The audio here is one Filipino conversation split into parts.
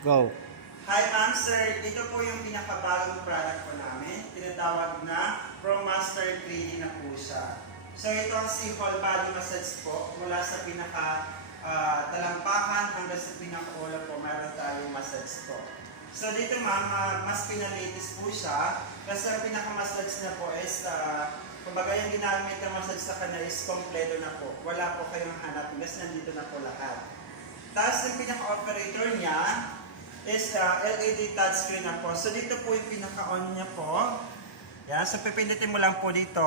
Go. Hi ma'am, sir. Ito po yung pinakabagong product po namin. Tinatawag na ProMaster 3D na po siya. So ito ang si whole body massage po. Mula sa pinaka talampakan hanggang sa pinaka-ulo po, meron tayong massage po. So dito ma'am, mas pinalitis po siya. Kasi ang pinaka-massage na po is, kumbaga yung ginamit na massage sa kanya is kompleto na po. Wala po kayong hanap. Kasi nandito na po lahat. Tapos yung pinaka-operator niya is LED touchscreen na po. So dito po yung pinaka-on niya po. Yan. So pipindutin mo lang po dito.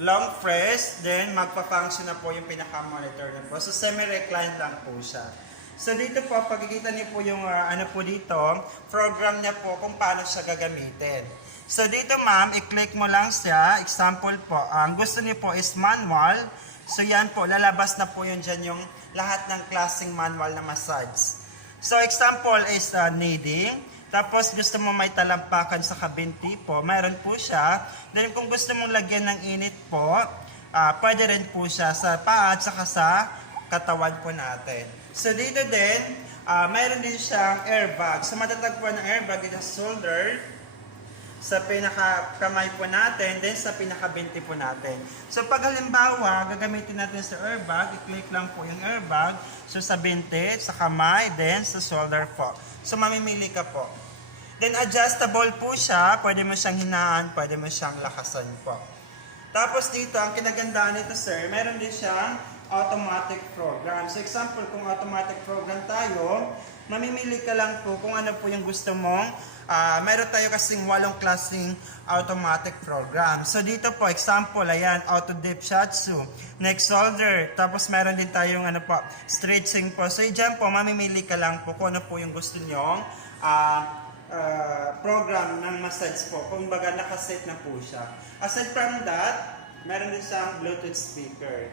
Long press. Then magpa-function na po yung pinaka-monitor na po. So semi-reclined lang po siya. So dito po, pagkikita niyo po yung ano po dito, program niya po kung paano siya gagamitin. So dito ma'am, i-click mo lang siya. Example po, ang gusto niyo po is manual. So yan po, lalabas na po yun dyan yung lahat ng klaseng manual na massage. So example is kneading. Tapos gusto mo may talampakan sa kabinti po, mayroon po siya. Then kung gusto mong lagyan ng init po, pwede rin po siya sa paa at saka sa katawan po natin. So dito din, mayroon din siyang airbag. So matatagpuan ng airbag dito sa shoulder, sa pinaka-kamay po natin, then sa pinaka-binti po natin. So pag halimbawa, gagamitin natin sa airbag, i-click lang po yung airbag. So sa binti, sa kamay, then sa shoulder po. So mamimili ka po. Then adjustable po siya, pwede mo siyang hinaan, pwede mo siyang lakasan po. Tapos dito, ang kinagandaan nito sir, meron din siyang automatic program. So example, kung automatic program tayo, mamimili ka lang po kung ano po yung gusto mong. Meron tayo kasing 8 klaseng automatic program. So dito po, example, ayan, auto dip shiatsu, neck shoulder, tapos meron din tayong ano po, stretching po. So dyan po, mamimili ka lang po kung ano po yung gusto nyong program ng massage po. Kung baga, nakaset na po siya. Aside from that, meron din siyang Bluetooth speaker.